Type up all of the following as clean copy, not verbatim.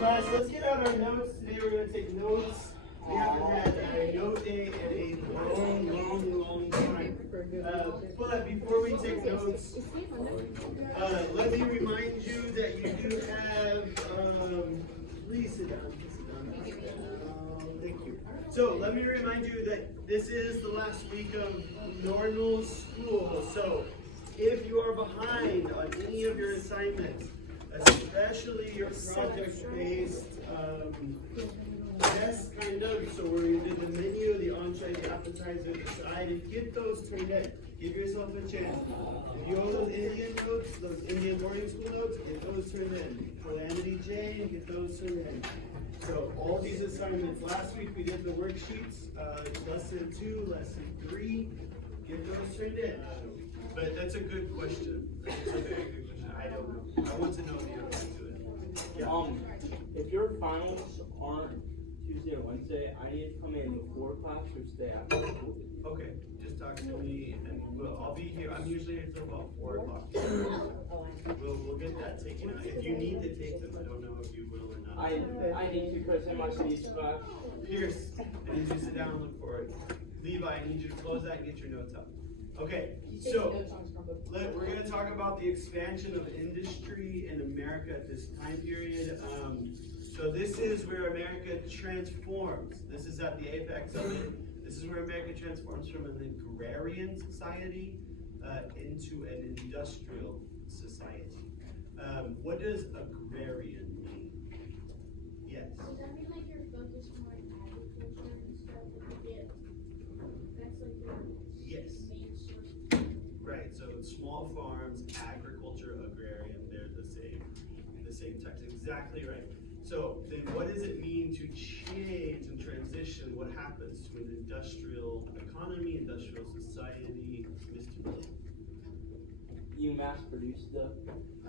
Class, let's get out our notes. Today we're going to take notes. We haven't had a note day in a long time. But before we take notes, let me remind you that you do have, please sit down. Thank you. So let me remind you that this is the last week of normal school. So if you are behind on any of your assignments, especially your project-based test kind of, so where you did the menu, the entree, the appetizer, the side, get those turned in. Give yourself a chance. If you owe those Indian notes, those Indian boarding school notes, get those turned in. Calamity Jane, get those turned in. So all these assignments, last week we did the worksheets, lesson 2, lesson 3, get those turned in. But that's a good question. That's a very good question. I don't know. I want to know the answer to it. Yeah. If your finals aren't Tuesday or Wednesday, I need to come in before class or stay after school. Okay, just talk to me, and I'll be here. I'm usually here until about 4 o'clock. We'll get that taken out. If you need to take them, I don't know if you will or not. I need to because in my speech class. Pierce, I need you to sit down and look for it. Levi, I need you to close that and get your notes up. Okay, so we're going to talk about the expansion of industry in America at this time period. So this is where America transforms. This is at the apex of it. This is where America transforms from an agrarian society into an industrial society. What does agrarian mean? Yes. Does that mean like you're focused more on agriculture and stuff? That's like your Yes. main source. Right. So small farms, agriculture, agrarian, they're the same text. Exactly right. So then what does it mean to change and transition? What happens to an industrial economy, industrial society? Mr. Bill? You mass produce stuff.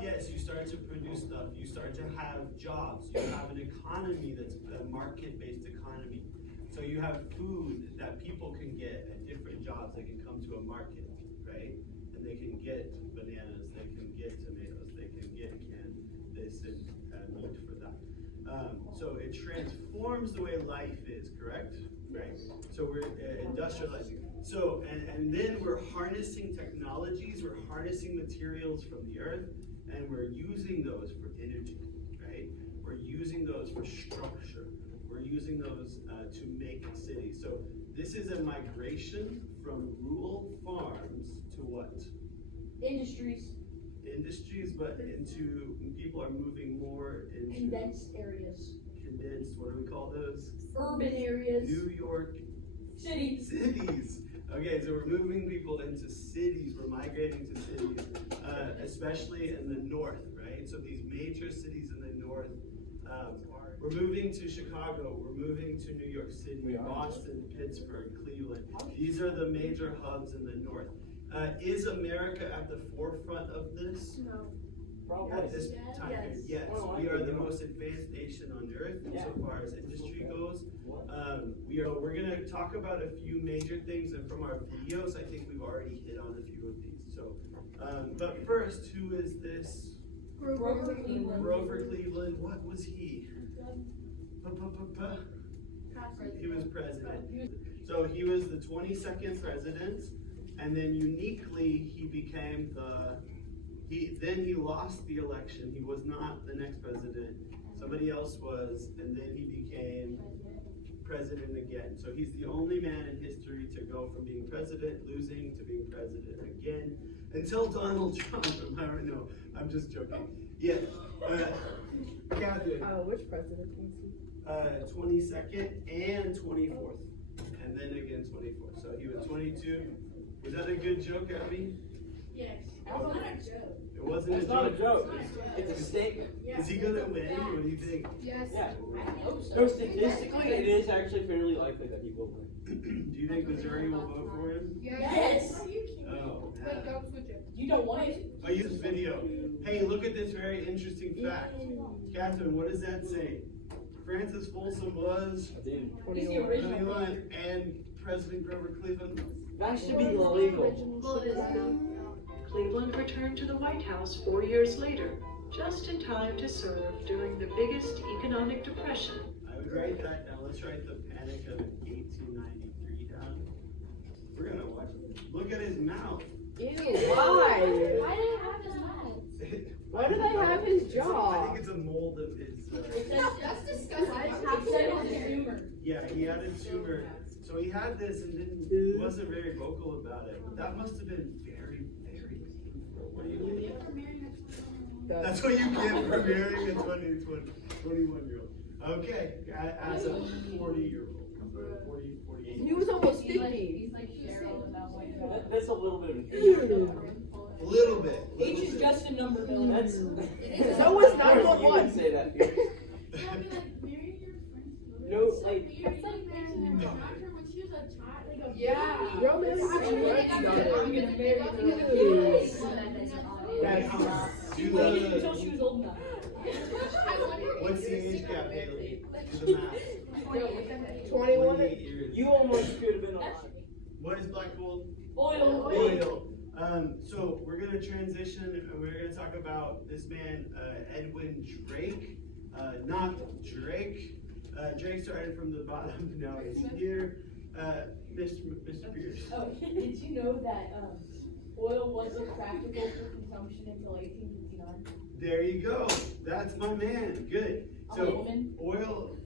Yes, you start to produce stuff. You start to have jobs. You have an economy that's a market-based economy. So you have food that people can get at different jobs. They can come to a market, right? And they can get bananas, they can get tomatoes, they can get canned this and meat for that. So it transforms the way life is, correct? Right. So we're industrializing. So, and then we're harnessing technologies, we're harnessing materials from the earth, and we're using those for energy, right? We're using those for structure. We're using those to make cities. So this is a migration from rural farms to what? Industries. Industries, but into, people are moving more into Condensed areas. Condensed, what do we call those? Urban areas. New York Cities. Cities. Okay, so we're moving people into cities, we're migrating to cities, especially in the north, right? So these major cities in the north, we're moving to Chicago, we're moving to New York City, Boston, Pittsburgh, Cleveland. These are the major hubs in the north. Is America at the forefront of this? No. At this time period? Yes. We are the most advanced nation on earth insofar as industry goes. We're going to talk about a few major things, and from our videos, I think we've already hit on a few of these. So, but first, who is this? Grover Cleveland. Grover Cleveland. What was he? He was president. So he was the 22nd president, and then uniquely he became then he lost the election. He was not the next president. Somebody else was, and then he became president again. So he's the only man in history to go from being president, losing, to being president again, until Donald Trump. I don't know. I'm just joking. Yeah. Catherine. Which president was he? 22nd and 24th, and then again 24th. So he was 22. Was that a good joke, Abby? Yes. That's not a joke. It wasn't It's a not a joke. joke. It's a statement. Is he gonna win? What do you think? Yes. Yeah. I hope so. So statistically, it is actually fairly likely that he will win. Do you think Missouri will vote for him? Yes. Oh. But don't switch it. You don't want it. I use this video. Hey, look at this very interesting fact. Catherine, what does that say? Francis Folsom was Dude, He's the original. 21, and President Grover Cleveland. that should be illegal. Well, it is now. Cleveland returned to the White House 4 years later. just in time to serve during the biggest economic depression. I would write that down. Let's write the Panic of 1893 down. We're gonna watch it. Look at his mouth. Ew, why? Why do you have his mouth? Why do they have his I jaw? think it's a mold of his. That's disgusting. Why does it say it's a tumor? Yeah, he had a tumor. So he had this and wasn't very vocal about it. But that must have been very, very painful. What do you mean? That's what you get for marrying a 21-year-old. Okay, as a 40-year-old. 48. He was almost He's 50. like Cheryl without white hair. That's a little bit of an A little bit. Age is just a number, Bill. That's. So was Of course you 911. would say that here. No, like. Yeah. Romance is I'm gonna marry Ew. That's do Waited the, until she was old enough. what's the age gap, Haley? Do the math. 21. 28 years. You almost could have been alive. What is black gold? Oil. Oil. So we're gonna transition and we're gonna talk about this man, Edwin Drake, not Drake. Drake started from the bottom, now he's here. Mr. Pierce. Oh, did you know that oil wasn't practical for consumption until 1859? There you go. That's my man. Good. I'm a woman. Oil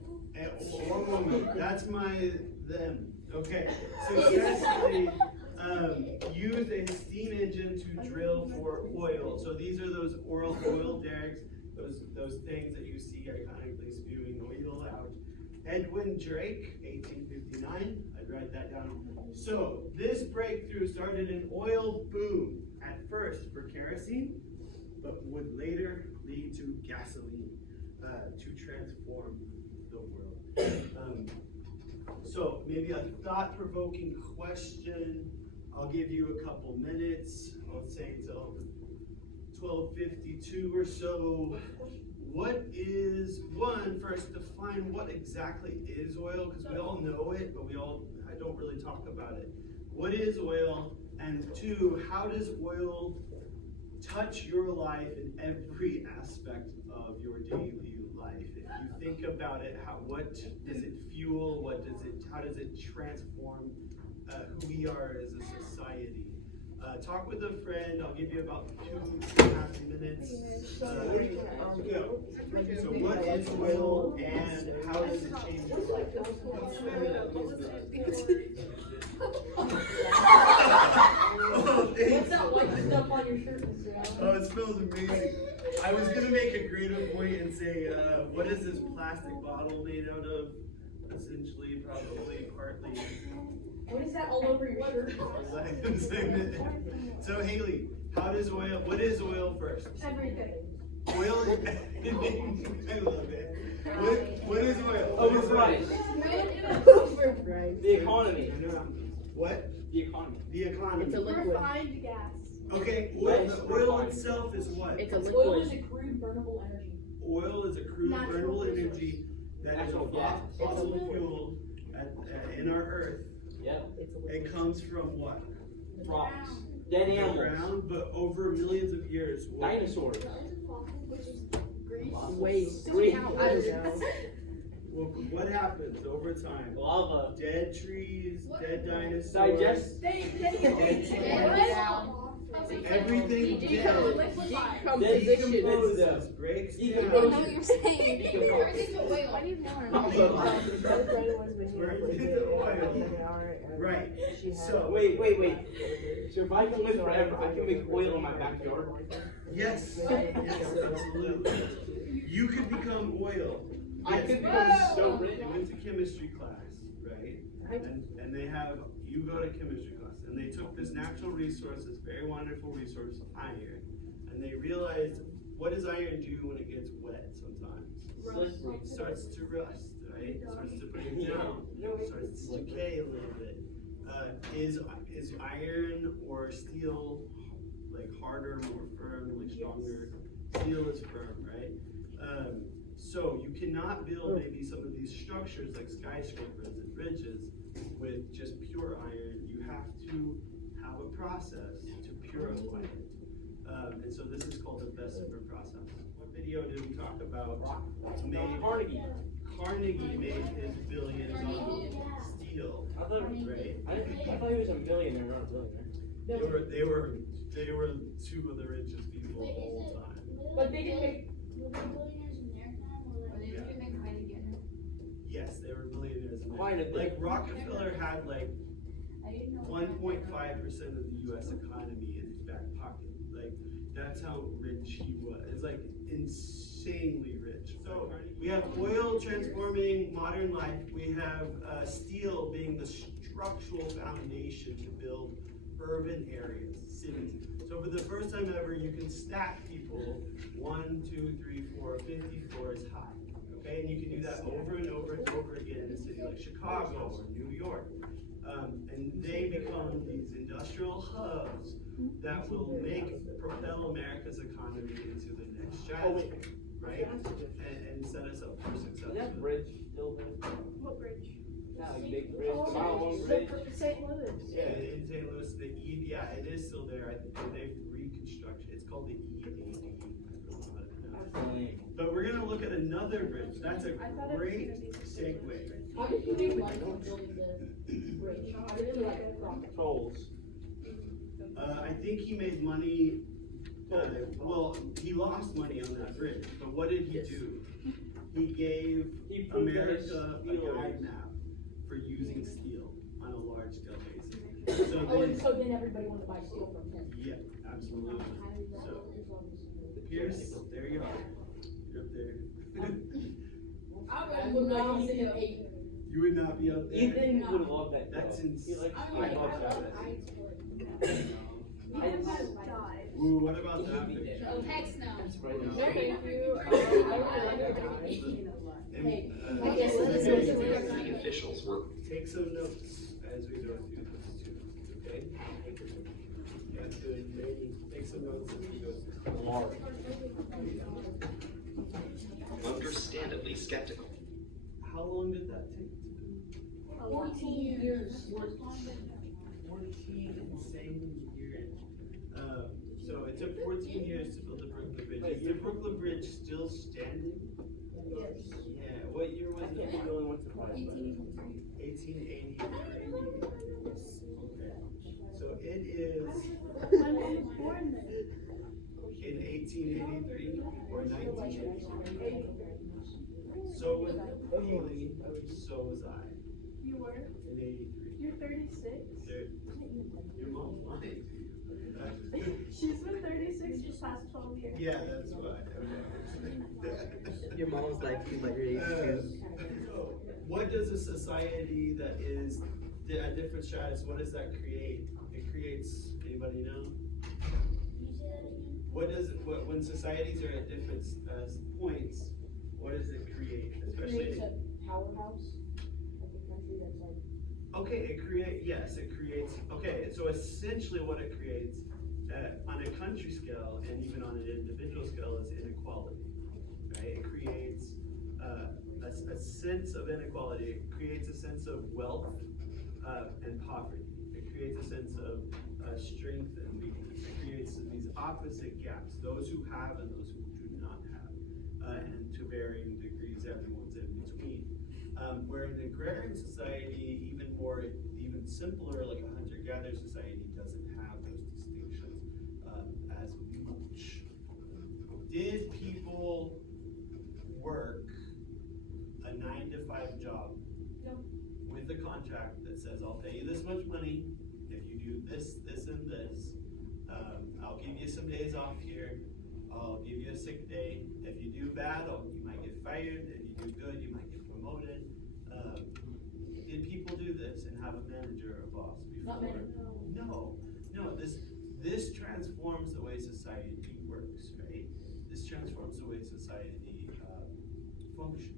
or woman. That's them. Okay. So essentially, use a steam engine to drill for oil. So these are those oil derricks, those things that you see iconically spewing oil out. Edwin Drake, 1859. I'd write that down. So this breakthrough started an oil boom at first for kerosene, but would later lead to gasoline to transform the world. So maybe a thought-provoking question. I'll give you a couple minutes. I'll say until 12:52 or so. What is, first define what exactly is oil, because we all know it, but I don't really talk about it. What is oil? And two, how does oil touch your life in every aspect of your daily life? If you think about it, what does it fuel? How does it transform who we are as a society? Talk with a friend. I'll give you about 2.5 minutes. Go. So what is oil and how does it change your life? What's that white stuff on your shirt, Mr. Allen? Oh, it smells amazing. I was gonna make a creative point and say, what is this plastic bottle made out of? Essentially, probably, partly. What is that all over your shirt? So Haley, what is oil first? Everything. Oil is, I love it. What is oil? Overpriced. Right. The economy. What? The economy. The economy. It's a liquid. Refined gas. Okay, oil itself is what? It's a Oil is liquid. a crude burnable energy. Oil is a crude Natural burnable resource. energy that is a Natural gas. fossil fuel in our earth. Yep. It's a liquid. It comes from what? Rocks. Dead The animals. ground, but over millions of years. What? Dinosaurs. Which is grease. Waste. Grease. I don't know. Well, what happens over time? Lava. Dead trees, dead dinosaurs. Digest. Everything dead. Decomposition. Decomposes, breaks I down. know what you're saying. Decomposed. Why do you know? Where you get the oil. Right. So, Wait. So if I can live forever, I can make oil in my backyard. yes, absolutely. You could become oil. I Yes. could become so rich. I went to chemistry class, right? And they have, you go to chemistry class, and they took this natural resource, this very wonderful resource, iron, and they realized, what does iron do when it gets wet sometimes? It starts to rust, right? It starts to break down, starts to decay a little bit. Is iron or steel like harder, more firm, like stronger? Steel is firm, right? So you cannot build maybe some of these structures like skyscrapers and bridges with just pure iron. You have to have a process to purify it. And so this is called the investment process. What video did we talk about? Carnegie. Carnegie made his billions on steel, I thought, right? I thought he was a millionaire, not a billionaire. They were two of the richest people of all time. But they didn't make. Were they billionaires in their time, or like? Yeah. They make money again. Yes, they were millionaires. in Quite a there. bit. Like Rockefeller had like I didn't know. 1.5% of the U.S. economy in his back pocket. Like that's how rich he was. It's like insanely rich. So we have oil transforming modern life. We have steel being the structural foundation to build urban areas, cities. So for the first time ever, you can stack people 1, 2, 3, 4, 50 floors high. Okay, and you can do that over and over and over again in a city like Chicago or New York. And they become these industrial hubs that will propel America's economy into the next stratosphere, right? And set us up for success. Is that bridge still there? What bridge? Yeah, like big bridge, mile long bridge. St. Louis. Yeah, in St. Louis, yeah, it is still there. I think they've reconstructed. It's called the EAD. That's lame. But we're gonna look at another bridge. That's a great segue. How did you make money from building the bridge? How did you like profit? Tolls. I think he made money. Well, he lost money on that bridge. But what did he do? He gave He proved that his America a steel guide is- map for using steel on a large scale basis. So Oh, and then, so then everybody wanted to buy steel from him. yeah, absolutely. So Pierce, there you are. You're up there. I would not use it in eight. You would not be up there. Ethan would love that. That's girl. insane. He likes I I love love that. Ethan has died. Ooh, what about that picture? Oh, heck no. Thank you. And, Hey, uh, I guess maybe this we is- can take City officials were Take some notes as we go through this too, okay? That's good, maybe take some notes as we go through. understandably skeptical. How long did that take to do? 14 years. 14 insane years. So it took 14 years to build the Brooklyn Bridge. Is the Brooklyn Bridge still standing? Yes. Yeah, what year was I can't it? be the only one surprised by it. 1883. Okay. So it is in 1883 or 1983. So was Haley, so was I You were? in 83. You're 36? Your mom's lying to you. She's been 36 for the past 12 years. Yeah, that's why. Okay. Your mom's like you, but you're 82. So, what does a society that is at different stratus, what does that create? It creates, anybody know? What does it, when societies are at different points, what does it create? Especially, Creates a powerhouse of the country that's like. okay, it creates, okay, so essentially what it creates on a country scale and even on an individual scale is inequality, right? It creates a sense of inequality. It creates a sense of wealth and poverty. It creates a sense of strength and weakness. It creates these opposite gaps, those who have and those who do not have, and to varying degrees, everyone's in between. Where an agrarian society, even simpler, like a hunter-gatherer society, doesn't have those distinctions as much. Did people work a 9-to-5 job with a contract that says, I'll pay you this much money if you do this, this, and this. I'll give you some days off here. I'll give you a sick day. If you do bad, you might get fired. If you do good, you might get promoted. Did people do this and have a manager or a boss before? Not many. No. This transforms the way society works, right? This transforms the way society functions.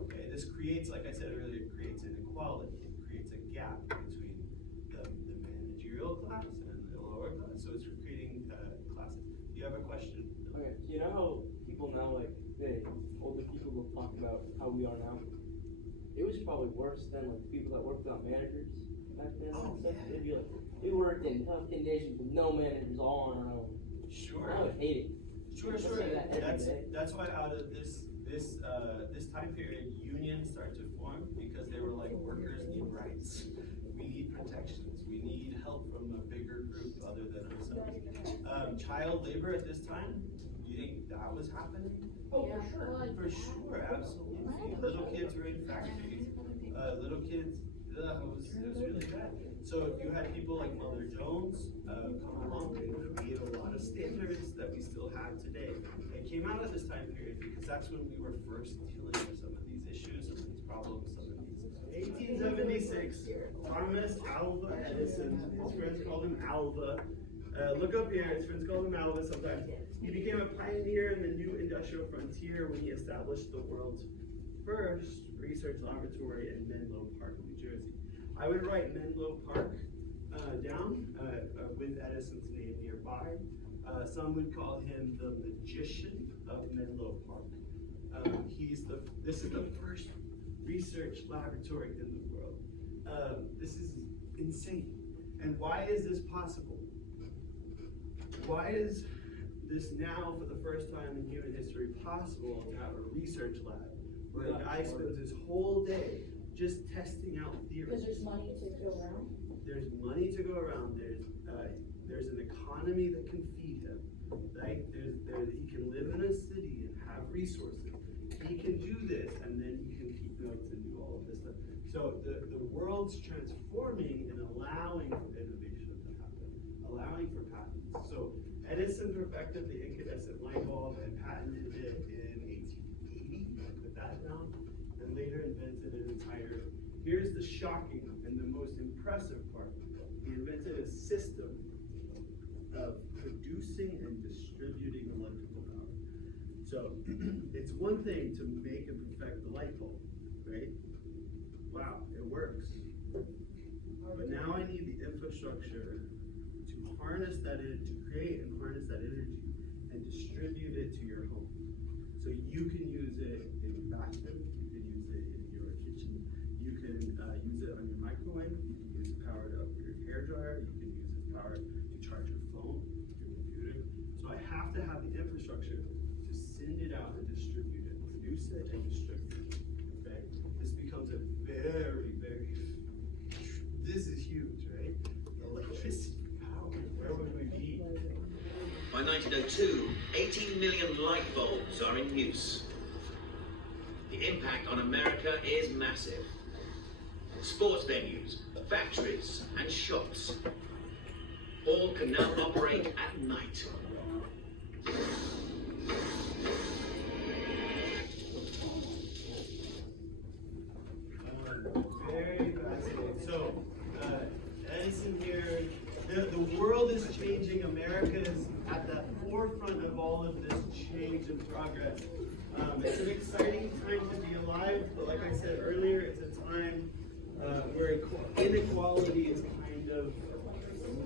Okay, this creates, like I said earlier, it creates inequality. It creates a gap between the managerial class and the lower class. So it's creating classes. Do you have a question? Okay, so you know how people now, like, older people will talk about how we are now? It was probably worse than, like, people that worked without managers back then. Oh, and stuff. yeah. They'd be like, we worked in tough conditions with no managers, all on our own. Sure. I would hate it. Sure, People sure. say that every day. That's why out of this time period, unions start to form because they were like, workers need rights. We need protections. We need help from a bigger group other than ourselves. Child labor at this time, you think that was happening? Oh, for sure. For sure, absolutely. Little kids were in factories. Little kids, it was really bad. So you had people like Mother Jones come along and create a lot of standards that we still have today. It came out at this time period because that's when we were first dealing with some of these issues, some of these problems, some of these. 1876, Thomas Alva Edison, his friends called him Alva. Look up here, his friends called him Alva sometimes. He became a pioneer in the new industrial frontier when he established the world's first research laboratory in Menlo Park, New Jersey. I would write Menlo Park down with Edison's name nearby. Some would call him the magician of Menlo Park. This is the first research laboratory in the world. This is insane. And why is this possible? Why is this now, for the first time in human history, possible to have a research lab where a guy spends his whole day just testing out theories? Because there's money to go around. There's money to go around. There's an economy that can feed him, right? He can live in a city and have resources. He can do this, and then he can keep notes and do all of this stuff. So the world's transforming and allowing for innovation to happen, allowing for patents. So Edison perfected the incandescent light bulb and patented it in 1880. Put that down, and later invented an entire. Here's the shocking and the most impressive part. He invented a system of producing and distributing electrical power. So it's one thing to make and perfect the light bulb, right? Wow, it works. But now I need the infrastructure to harness that energy, to create and harness that energy and distribute it to your home. So you can use it in your bathroom, you can use it in your kitchen, you can use it on your microwave, you can use it power to upgrade your hairdryer, you can use its power to charge your phone, your computer. So I have to have the infrastructure to send it out and distribute it, produce it and distribute it. Okay? This becomes a very, this is huge, right? Electricity power, where would we be? By 1902, 18 million light bulbs are in use. The impact on America is massive. Sports venues, factories, and shops all can now operate at night. Very fascinating. So, Edison here, the world is changing. America is at the forefront of all of this change and progress. It's an exciting time to be alive, but like I said earlier, it's a time where inequality is kind of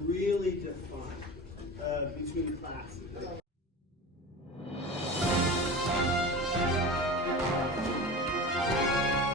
really defined between classes.